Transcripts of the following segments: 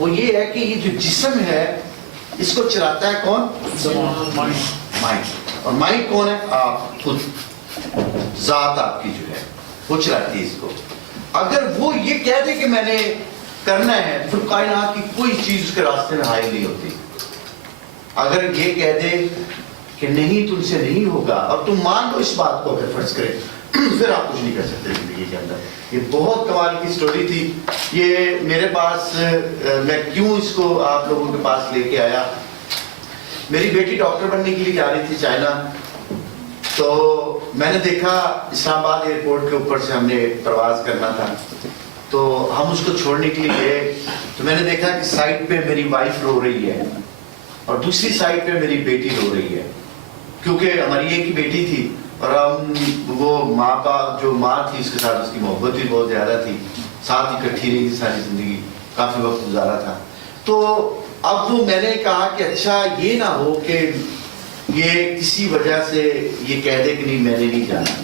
وہ یہ ہے کہ یہ جو جسم ہے اس کو چلاتا ہے کون؟ مائنڈ. اور مائنڈ کون ہے؟ آپ خود، ذات آپ کی جو ہے وہ چلاتی ہے اس کو. اگر وہ یہ کہہ دے کہ میں نے کرنا ہے، پھر کائنات کی کوئی چیز اس کے راستے میں حائل نہیں ہوتی. اگر یہ کہہ دے کہ نہیں تم سے نہیں ہوگا اور تم مان لو اس بات کو، اگر فرض کرے، پھر آپ کچھ نہیں کر سکتے زندگی کے اندر. یہ بہت کمال کی سٹوری تھی. یہ میرے پاس، میں کیوں اس کو آپ لوگوں کے پاس لے کے آیا، میری بیٹی ڈاکٹر بننے کے لیے جا رہی تھی چائنا. تو میں نے دیکھا اسلام آباد ایئرپورٹ کے اوپر سے ہم نے پرواز کرنا تھا، تو ہم اس کو چھوڑنے کے لیے گئے. تو میں نے دیکھا کہ سائڈ پہ میری وائف رو رہی ہے اور دوسری سائڈ پہ میری بیٹی رو رہی ہے، کیونکہ ہماری ایک ہی بیٹی تھی اور ہم وہ ماں کا جو ماں تھی اس کے ساتھ اس کی محبت بھی بہت زیادہ تھی، ساتھ اکٹھی رہی تھی ساری زندگی، کافی وقت گزارا تھا. تو اب وہ میں نے کہا کہ اچھا یہ نہ ہو کہ یہ کسی وجہ سے یہ کہہ دے کہ نہیں میں نے نہیں جانا.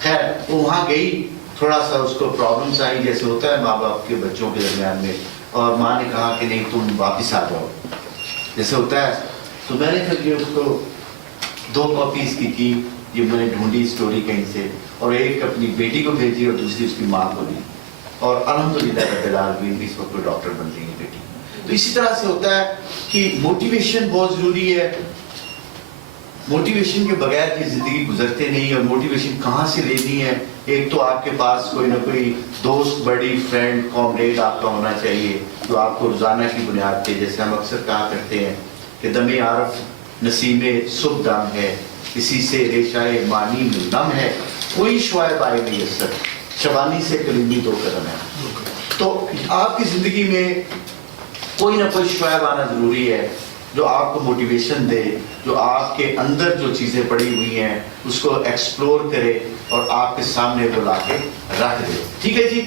خیر وہ وہاں گئی، تھوڑا سا اس کو پرابلمس آئی جیسے ہوتا ہے ماں باپ کے بچوں کے درمیان میں، اور ماں نے کہا کہ نہیں تم واپس آ جاؤ جیسے ہوتا ہے. تو میں نے پھر یہ اس کو 2 کاپیز کی یہ میں نے ڈھونڈی اسٹوری کہیں سے، اور ایک اپنی بیٹی کو بھیجی اور دوسری اس کی ماں کو دی، اور الحمدللہ رب العالمین اس وقت ڈاکٹر بن رہی ہے بیٹی. تو اسی طرح سے ہوتا ہے کہ موٹیویشن بہت ضروری ہے. موٹیویشن کے بغیر کی زندگی گزرتے نہیں. اور موٹیویشن کہاں سے لینی ہے؟ ایک تو آپ کے پاس کوئی نہ کوئی دوست، بڑی فرینڈ، کامریڈ آپ کا ہونا چاہیے جو آپ کو روزانہ کی بنیاد پہ، جیسے ہم اکثر کہا کرتے ہیں کہ دم عارف نسیم صبح دم ہے، اسی سے ریشائے معنی نم ہے، کوئی شعائب آئے میسر، شبانی سے کلیمی 2 قدم ہے. تو آپ کی زندگی میں کوئی نہ کوئی شعائب آنا ضروری ہے جو آپ کو موٹیویشن دے، جو آپ کے اندر جو چیزیں پڑی ہوئی ہیں اس کو ایکسپلور کرے اور آپ کے سامنے وہ لا کے رکھ دے. ٹھیک ہے جی.